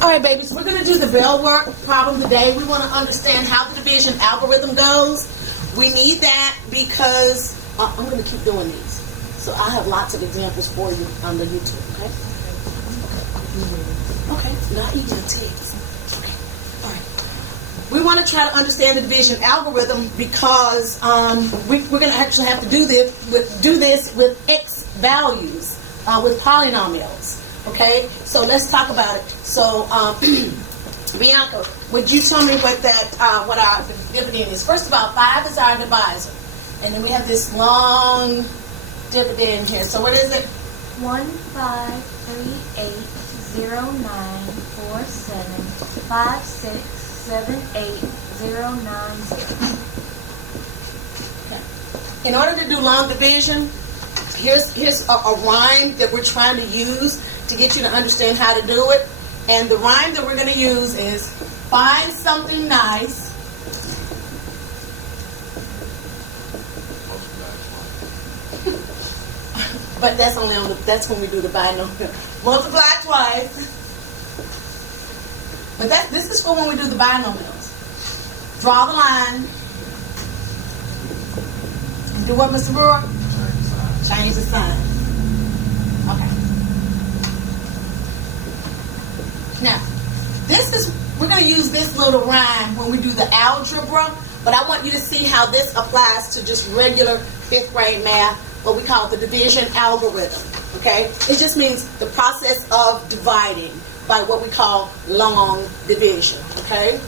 All right, babies, we're going to do the bell work problem today. We want to understand how the division algorithm goes. We need that because I'm going to keep doing these. So I have lots of examples for you on the YouTube, okay? Okay, not even a text. Okay, all right. We want to try to understand the division algorithm because we're going to actually have to do this with x values, with polynomials. Okay, so let's talk about it. So, Bianca, would you tell me what our dividend is? First of all, 5 is our divisor, and then we have this long dividend here. So what is it? 15387567809. Okay. In order to do long division, here's a rhyme that we're trying to use to get you to understand how to do it. And the rhyme that we're going to use is find something nice. But that's only that's when we do the binomial. Multiply twice. But this is for when we do the binomials. Draw the line. And do what, Mr. Brewer? Change the sign. Okay. Now, we're going to use this little rhyme when we do the algebra, but I want you to see how this applies to just regular 5th grade math, what we call the division algorithm, okay? It just means the process of dividing by what we call long division, okay?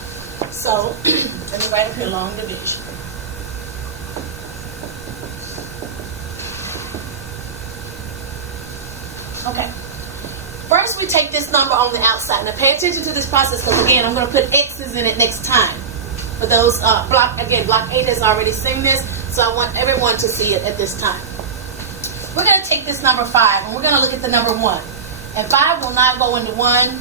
So, let me write up here, long division. Okay. First, we take this number on the outside. Now, pay attention to this process because, again, I'm going to put X's in it next time. For those, block 8 has already seen this, so I want everyone to see it at this time. We're going to take this number 5, and we're going to look at the number 1. And 5 will not go into 1,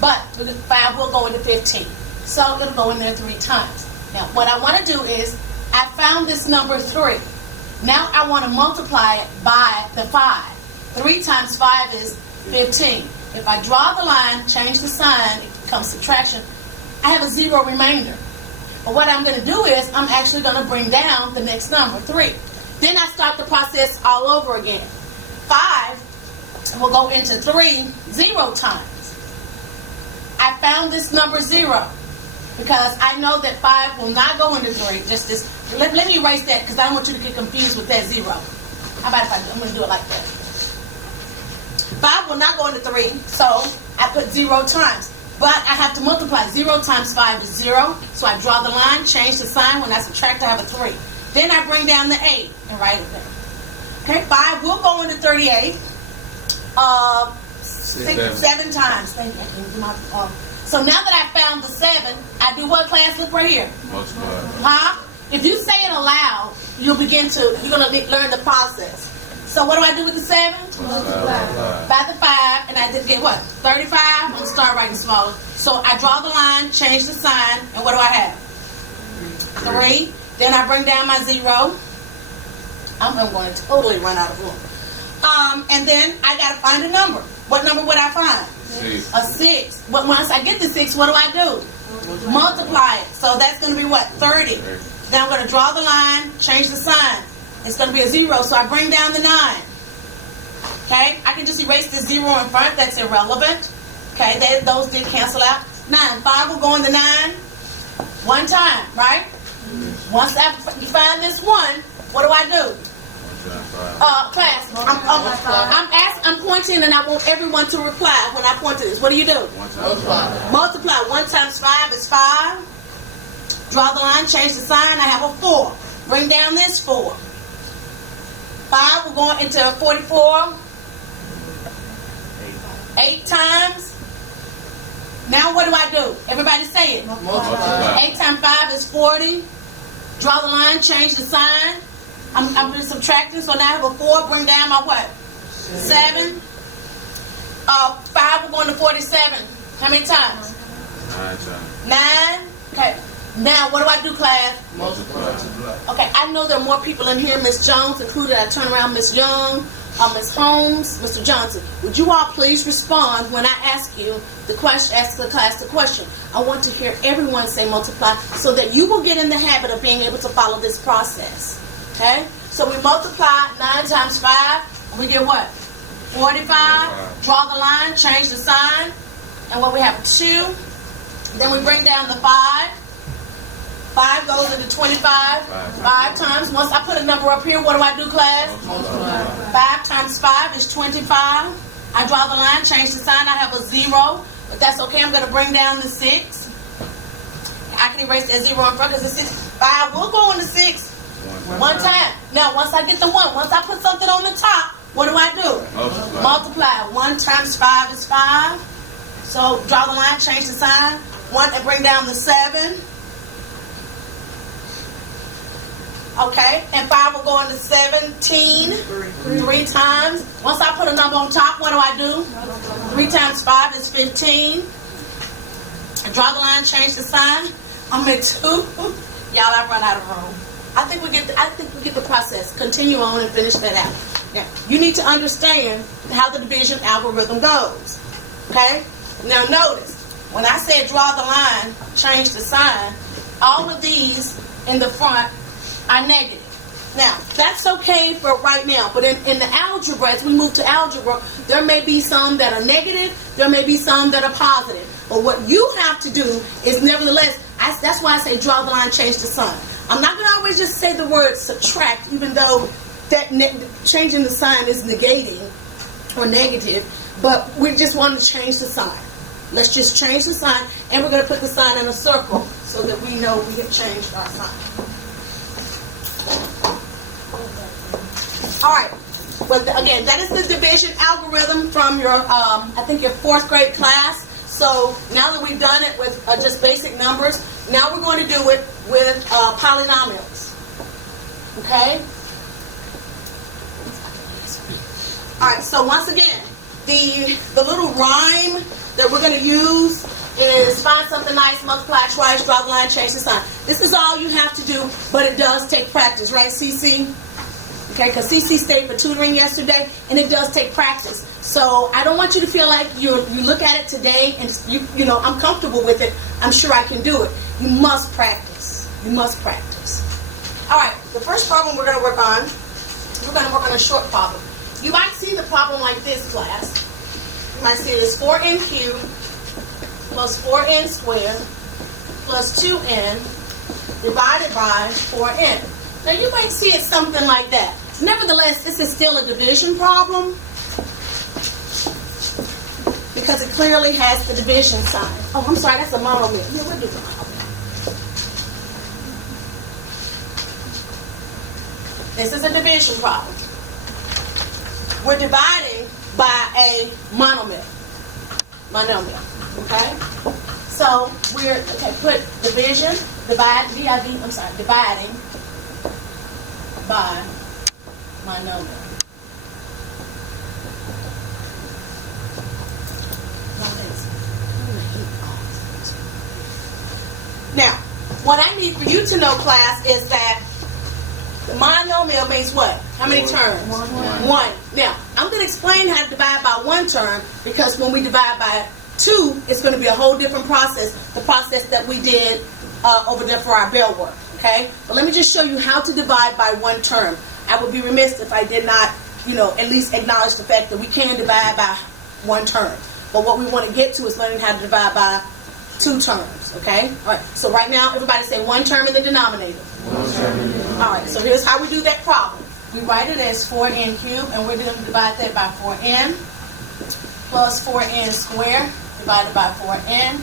but 5 will go into 15. So it'll go in there 3 times. Now, what I want to do is, I found this number 3. Now I want to multiply it by the 5. 3 times 5 is 15. If I draw the line, change the sign, it becomes subtraction, I have a 0 remainder. But what I'm going to do is, I'm actually going to bring down the next number, 3. Then I start the process all over again. 5 will go into 3 0 times. I found this number 0 because I know that 5 will not go into 3. Let me erase that because I don't want you to get confused with that 0. How about if I'm going to do it like that? 5 will not go into 3, so I put 0 times. But I have to multiply. 0 times 5 is 0. So I draw the line, change the sign. When I subtract, I have a 3. Then I bring down the 8 and write it there. Okay, 5 will go into 38. 7 times. Thank you. So now that I found the 7, I do what, class? Look right here. Multiply. Huh? If you say it aloud, you're going to learn the process. So what do I do with the 7? Multiply. By the 5, and I did get what? 35? I'm going to start writing smaller. So I draw the line, change the sign, and what do I have? 3. Then I bring down my 0. I'm going to totally run out of room. And then I got to find a number. What number would I find? 6. A 6. But once I get the 6, what do I do? Multiply it. So that's going to be what? 30. Then I'm going to draw the line, change the sign. It's going to be a 0, so I bring down the 9. Okay? I can just erase this 0 in front. That's irrelevant. Okay? Those did cancel out. 9. 5 will go in the 9 one time, right? Once I find this 1, what do I do? Class, I'm pointing and I want everyone to reply when I point to this. What do you do? Multiply. 1 times 5 is 5. Draw the line, change the sign. I have a 4. Bring down this 4. 5 will go into 44. 8 times. Now what do I do? Everybody say it. Multiply. 8 times 5 is 40. Draw the line, change the sign. I'm subtracting, so now I have a 4. Bring down my what? 7. 5 will go into 47. How many times? 9 times. 9. Okay. Now, what do I do, class? Multiply. Okay, I know there are more people in here. Miss Jones included. I turn around, Miss Young. Ms. Holmes, Mr. Johnson, would you all please respond when I ask you the question, ask the class the question. I want to hear everyone say multiply so that you will get in the habit of being able to follow this process. Okay? So we multiply 9 times 5. We get what? 45. Draw the line, change the sign. And what we have, 2. Then we bring down the 5. 5 goes into 25. 5 times. Once I put a number up here, what do I do, class? 5 times 5 is 25. I draw the line, change the sign. I have a 0, but that's okay. I'm going to bring down the 6. I can erase that 0 in front because the 6. 5 will go into 6 one time. Now, once I get the 1, once I put something on the top, what do I do? Multiply. 1 times 5 is 5. So draw the line, change the sign. 1 and bring down the 7. Okay, and 5 will go into 17 3 times. Once I put a number on top, what do I do? 3 times 5 is 15. I draw the line, change the sign. I'm at 2. Y'all, I've run out of room. I think we get the process. Continue on and finish that out. Now, you need to understand how the division algorithm goes. Okay? Now notice, when I said draw the line, change the sign, all of these in the front are negative. Now, that's okay for right now, but in the algebra, as we move to algebra, there may be some that are negative, there may be some that are positive. But what you have to do is nevertheless, that's why I say draw the line, change the sign. I'm not going to always just say the word subtract, even though that changing the sign is negating or negative, but we just want to change the sign. Let's just change the sign, and we're going to put the sign in a circle so that we know we have changed our sign. All right. Well, again, that is the division algorithm from your, I think your 4th grade class. So now that we've done it with just basic numbers, now we're going to do it with polynomials. Okay? All right. So once again, the little rhyme that we're going to use is find something nice, multiply twice, draw the line, change the sign. This is all you have to do, but it does take practice, right, CC? Okay, because CC stayed for tutoring yesterday, and it does take practice. So I don't want you to feel like you look at it today and you know, I'm comfortable with it. I'm sure I can do it. You must practice. You must practice. All right, the first problem we're going to work on, a short problem. You might see the problem like this, class. You might see it as 4n cubed plus 4n squared plus 2n divided by 4n. Now you might see it something like that. Nevertheless, this is still a division problem because it clearly has the division sign. Oh, I'm sorry, that's a monomial. Yeah, we'll do the monomial. This is a division problem. We're dividing by a monomial. Okay? So we're put division, dividing by monomial. Now, what I need for you to know, class, is that the monomial means what? How many terms? One. Now, I'm going to explain how to divide by 1 term because when we divide by 2, it's going to be a whole different process, the process that we did over there for our bell work. Okay? But let me just show you how to divide by 1 term. I would be remiss if I did not, at least acknowledge the fact that we can divide by 1 term. But what we want to get to is learning how to divide by 2 terms. Okay? All right. So right now, everybody say 1 term in the denominator. 1 term in the denominator. All right. So here's how we do that problem. We write it as 4n cubed, and we're going to divide that by 4n plus 4n squared divided by 4n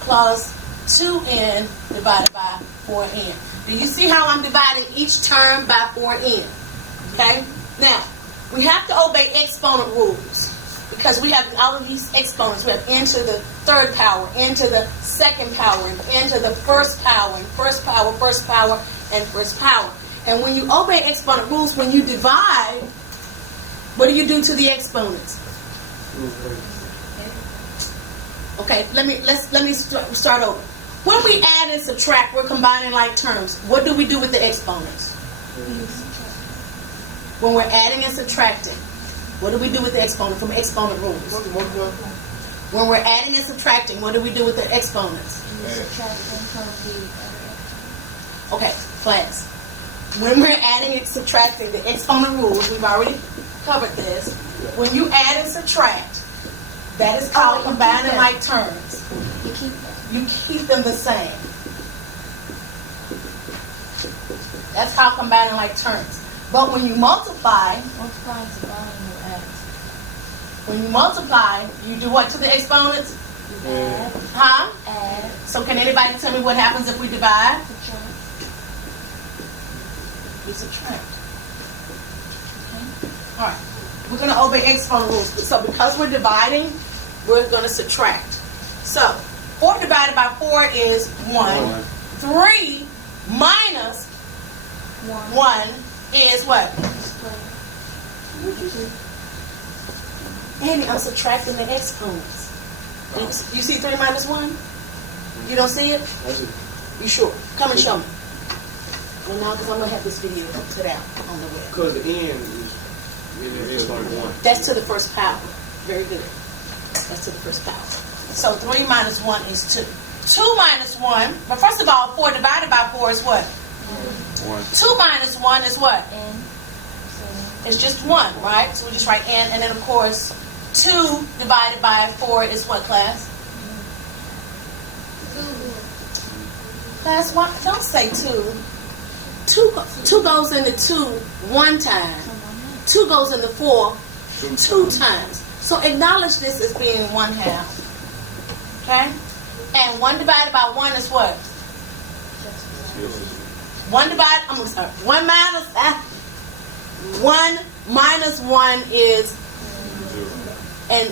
plus 2n divided by 4n. Do you see how I'm dividing each term by 4n? Okay? Now, we have to obey exponent rules because we have all of these exponents. We have n to the 3rd power, n to the 2nd power, and n to the 1st power, and first power, and first power. And when you obey exponent rules, when you divide, what do you do to the exponents? Okay, let me start over. When we add and subtract, we're combining like terms. What do we do with the exponents? When we're adding and subtracting, What do we do with the exponent from exponent rules? When we're adding and subtracting, what do we do with the exponents? Okay, class. When we're adding and subtracting, the exponent rules, we've already covered this. When you add and subtract, that is called combining like terms. You keep them. You keep them the same. That's how combining like terms. But when you multiply, Multiplying is dividing your add. when you multiply, you do what to the exponents? You add, Huh? add, So can anybody tell me what happens if we divide? subtract. We subtract. Okay. All right. We're going to obey exponent rules. So because we're dividing, we're going to subtract. So 4 divided by 4 is 1. 3 minus 1 is what? Andy, I'm subtracting the exponents. You see 3 minus 1? You don't see it? You sure? Come and show me. Well, now, because I'm going to have this video put out on the web. Because the end is like 1. That's to the first power. Very good. That's to the first power. So 3 minus 1 is 2. 2 minus 1, but first of all, 4 divided by 4 is what? 1. 2 minus 1 is what? N. It's just 1, right? So we just write n, and then of course, 2 divided by 4 is what, class? Class, why? Don't say 2. 2 goes into 2 1 time. 2 goes into 4 2 times. So acknowledge this as being 1/2. Okay? And 1 divided by 1 is what? 1 divided, I'm sorry, 1 minus 1 is, and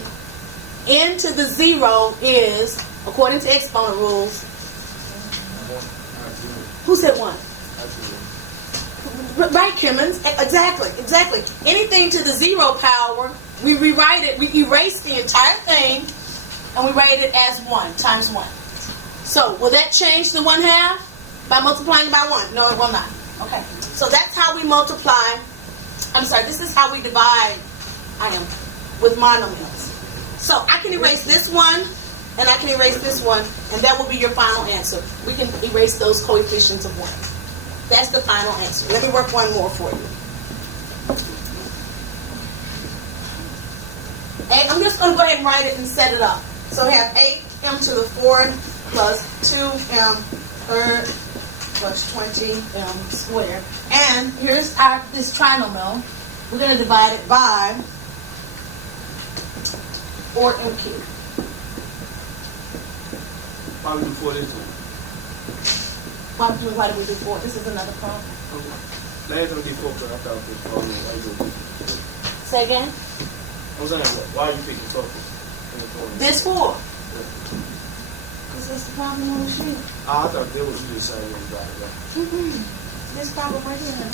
n to the 0 is, according to exponent rules, who said 1? Right, Kimmons? Exactly. Anything to the 0 power, we rewrite it, we erase the entire thing, and we write it as 1 times 1. So, will that change the 1/2 by multiplying by 1? No, it will not. Okay. So that's how we multiply. This is how we divide with monomials. So I can erase this one, and I can erase this one, and that will be your final answer. We can erase those coefficients of 1. That's the final answer. Let me work one more for you. I'm just going to go ahead and write it and set it up. So we have 8m to the 4th plus 2m third plus 20m squared. And here's this trinomial. We're going to divide it by 4m cubed. Why we do 4 this one? Why do we do 4? This is another problem. Last time we did 4, but I thought it was 4. Why you do? Say again? I'm saying, why are you picking 4? This 4. Because that's the problem on the sheet. I thought that was you just saying you got it. This problem right here.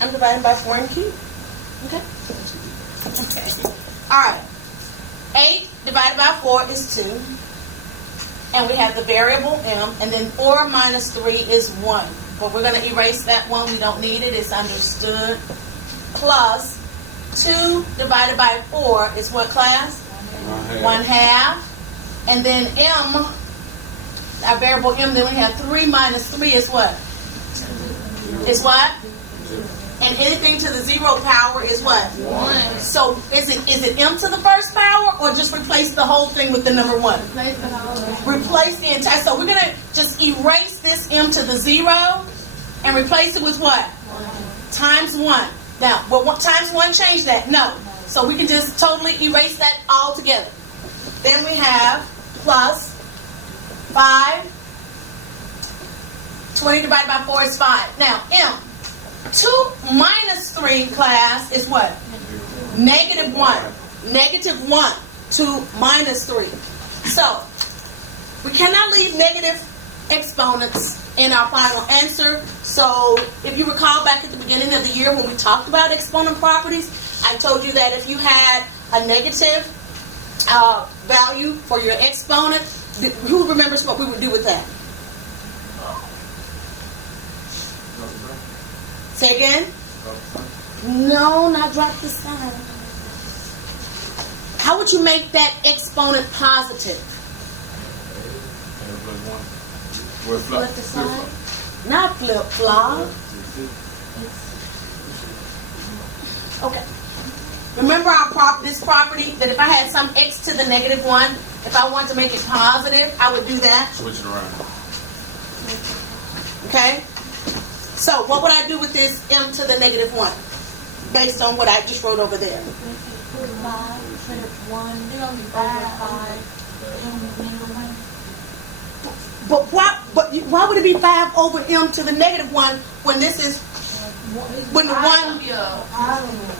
I'm dividing by 4m cubed. Okay? Okay. All right. 8 divided by 4 is 2. And we have the variable m. And then 4 minus 3 is 1. But we're going to erase that one. We don't need it. It's understood. Plus 2 divided by 4 is what, class? 1/2. And then m, our variable m, then we have 3 minus 3 is what? Is what? And anything to the 0 power is what? 1. So is it m to the first power, or just replace the whole thing with the number 1? Replace the whole thing. Replace the entire. So we're going to just erase this m to the 0 and replace it with what? 1. Times 1. Now, will times 1 change that? No. So we can just totally erase that all together. Then we have plus 5. 20 divided by 4 is 5. Now, m. 2 minus 3, class, is what? Negative 1. Negative 1 to minus 3. So, we cannot leave negative exponents in our final answer. So, if you recall back at the beginning of the year when we talked about exponent properties, I told you that if you had a negative value for your exponent, who remembers what we would do with that? Say again? No, not drop the sign. How would you make that exponent positive? We're Flip the sign. Not flip-flop. Okay. Remember this property, that if I had some x to the negative 1, if I wanted to make it positive, I would do that. Switch it around. Okay? So what would I do with this m to the negative 1? Based on what I just wrote over there. Put 5, put it 1, over 5, But why would it be 5 over m to the negative 1 when this is, when the 1,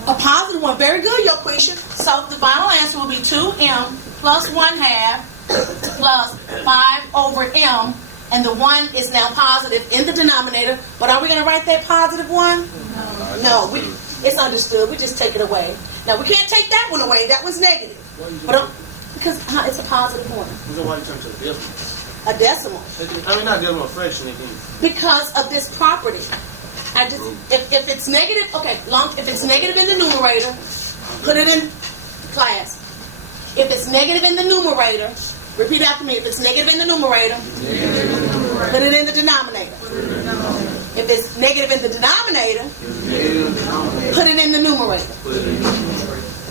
a positive 1? Very good, Yoquisha. So the final answer will be 2m plus 1/2 plus 5 over m, and the 1 is now positive in the denominator. But are we going to write that positive 1? No, it's understood. We just take it away. Now we can't take that one away. That one's negative. But because it's a positive 1. Why you turn to the decimal? A decimal. I mean, not decimal, fraction again. Because of this property. If it's negative, okay, if it's negative in the numerator, put it in class. If it's negative in the numerator, repeat after me. If it's negative in the numerator, put it in the denominator. If it's negative in the denominator, put it in the numerator.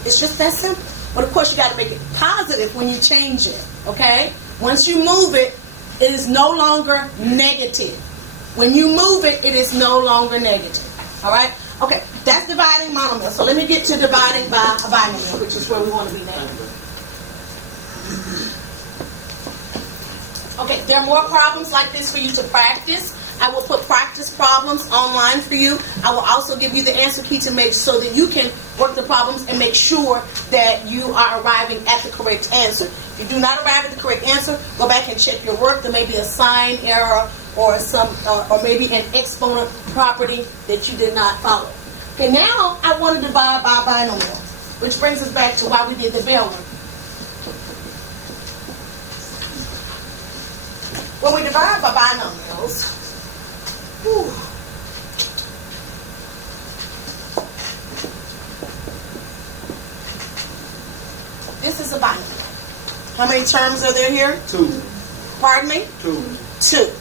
It's just that simple. But of course, you got to make it positive when you change it. Okay? Once you move it, it is no longer negative. When you move it, it is no longer negative. All right? Okay, that's dividing monomial. So let me get to dividing by a binomial, which is where we want to be now. Okay, there are more problems like this for you to practice. I will put practice problems online for you. I will also give you the answer key to make so that you can work the problems and make sure that you are arriving at the correct answer. If you do not arrive at the correct answer, go back and check your work. There may be a sign error or or maybe an exponent property that you did not follow. Okay, now I want to divide by binomial, which brings us back to why we did the Bell work. When we divide by binomials, this is a binomial. How many terms are there here? 2. Pardon me? 2. 2.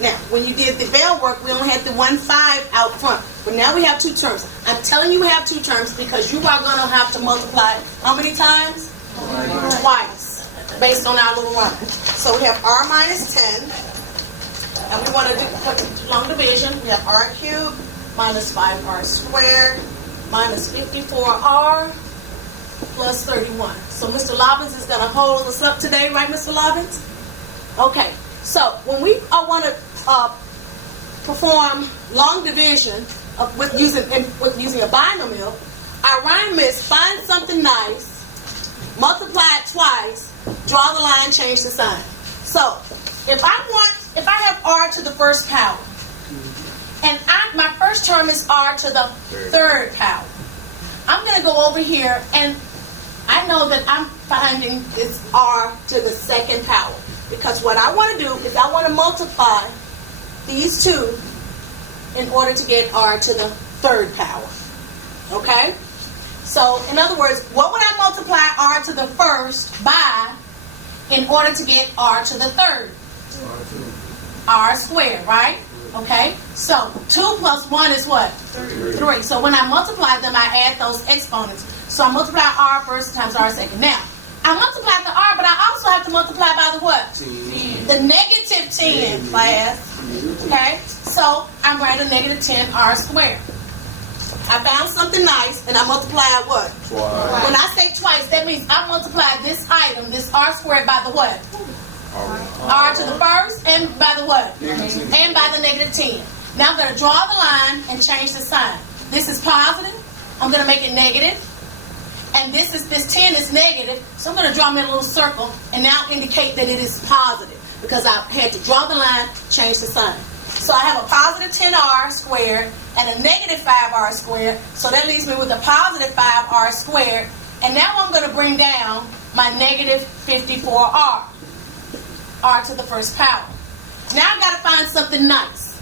Now, when you did the Bell work, we only had the 1/5 out front. But now we have 2 terms. I'm telling you we have 2 terms because you are going to have to multiply how many times? Twice. Based on our little run. So we have r minus 10. And we want to do long division. We have r cubed minus 5r squared minus 54r plus 31. So Mr. Lobbins is going to hold us up today, right, Mr. Lobbins? Okay. So when we want to perform long division with using a binomial, our rhyme is find something nice, multiply it twice, draw the line, change the sign. So if I have r to the first power, and my first term is r to the third power, I'm going to go over here, and I know that I'm finding this r to the second power. Because what I want to do is I want to multiply these two in order to get r to the third power. Okay? So, in other words, what would I multiply r to the first by in order to get r to the third? R squared, right? Okay? So, 2 plus 1 is what? 3. So, when I multiply them, I add those exponents. So, I multiply r first times r second. Now, I multiply the r, but I also have to multiply by the what? 10. The negative 10, class. Okay? So, I'm writing negative 10 r squared. I found something nice, and I multiply it what? Twice. When I say twice, that means I multiply this item, this r squared, by the what? R to the first, and by the what? And by the negative 10. Now I'm going to draw the line and change the sign. This is positive. I'm going to make it negative. And this 10 is negative. So I'm going to draw me a little circle and now indicate that it is positive because I had to draw the line, change the sign. So I have a positive 10r squared and a negative 5r squared. So that leaves me with a positive 5r squared. And now I'm going to bring down my negative 54r. R to the first power. Now I've got to find something nice.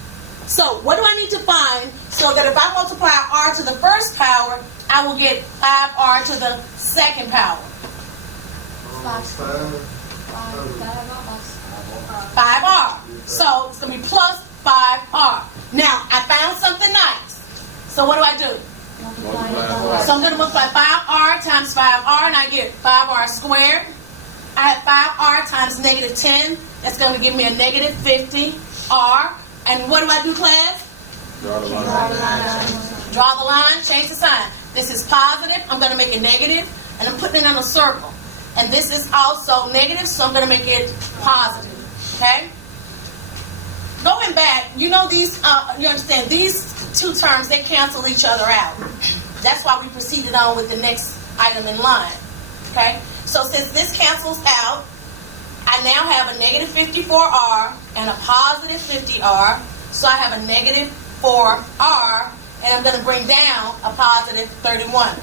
So what do I need to find so that if I multiply r to the first power, I will get 5r to the second power? 5r. So it's going to be plus 5r. Now, I found something nice. So what do I do? So I'm going to multiply 5r times 5r, and I get 5r squared. I have 5r times negative 10. That's going to give me a negative 50r. And what do I do, class? Draw the line. Draw the line, change the sign. This is positive. I'm going to make it negative, and I'm putting it in a circle. And this is also negative, so I'm going to make it positive. Okay? Going back, you know these, you understand, these two terms, they cancel each other out. That's why we proceeded on with the next item in line. Okay? So since this cancels out, I now have a negative 54r and a positive 50r. So I have a negative 4r, and I'm going to bring down a positive 31.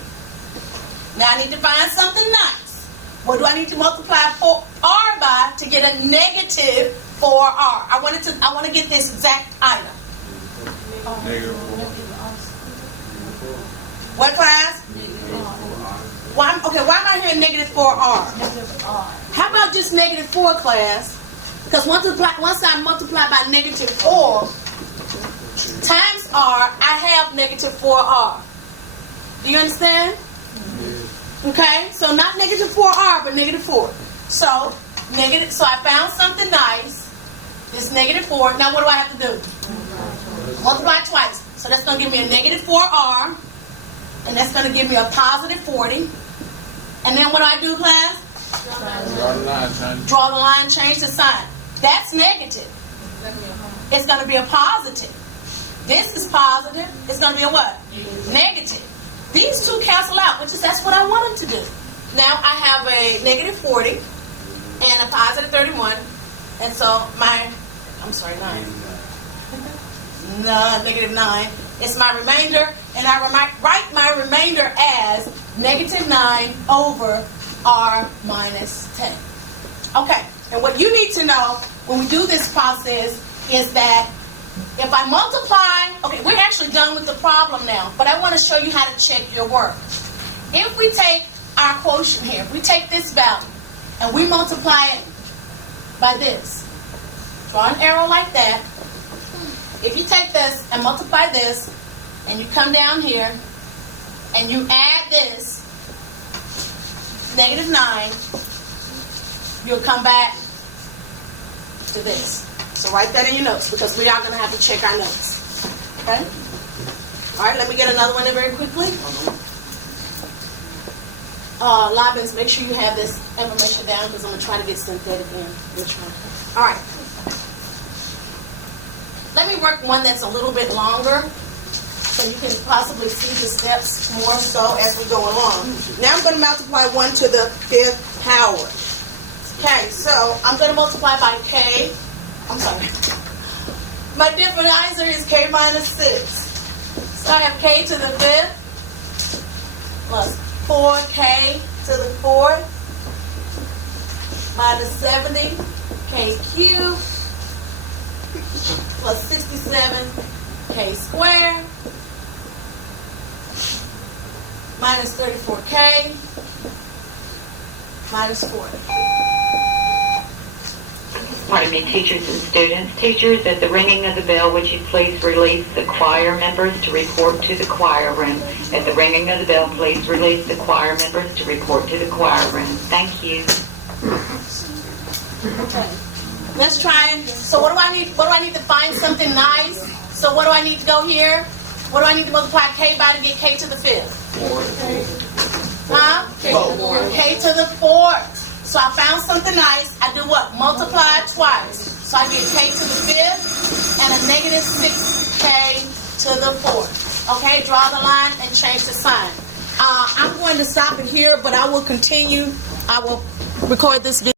Now I need to find something nice. What do I need to multiply r by to get a negative 4r? I want to get this exact item. Negative 4. What class? Why am I hearing negative 4r? How about just negative 4, class? Because once I multiply by negative 4 times r, I have negative 4r. Do you understand? Okay, so not negative 4r, but negative 4. So I found something nice. It's negative 4. Now what do I have to do? Multiply twice. So that's going to give me a negative 4r, and that's going to give me a positive 40. And then what do I do, class? Draw the line, change the sign. That's negative. It's going to be a positive. This is positive. It's going to be a what? Negative. These two cancel out, that's what I wanted to do. Now I have a negative 40 and a positive 31. And so 9. No, negative 9. It's my remainder, and I write my remainder as negative 9 over r minus 10. Okay, and what you need to know when we do this process is that if I multiply, okay, we're actually done with the problem now, but I want to show you how to check your work. If we take our quotient here, if we take this value and we multiply it by this, draw an arrow like that. If you take this and multiply this, and you come down here and you add this, negative 9, you'll come back to this. So write that in your notes, because we are going to have to check our notes. Okay? All right, let me get another one in very quickly. Lobbins, make sure you have this information down, because I'm going to try to get synthetic in. All right. Let me work one that's a little bit longer, so you can possibly see the steps more so as we go along. Now I'm going to multiply 1 to the 5th power. Okay, so I'm going to multiply by k. I'm sorry. My differentizer is k minus 6. So I have k to the 5th plus 4k to the 4th minus 70 k cubed plus 67 k squared minus 34k minus 40. Pardon me, teachers and students. Teachers, at the ringing of the bell, would you please release the choir members to report to the choir room? At the ringing of the bell, please release the choir members to report to the choir room. Thank you. Okay. Let's try and, so what do I need? What do I need to find something nice? So what do I need to go here? What do I need to multiply k by to get k to the 5th? 4. Huh? K to the 4th. So I found something nice. I do what? Multiply twice. So I get k to the 5th and a negative 6k to the 4th. Okay, draw the line and change the sign. I'm going to stop it here, but I will continue. I will record this video.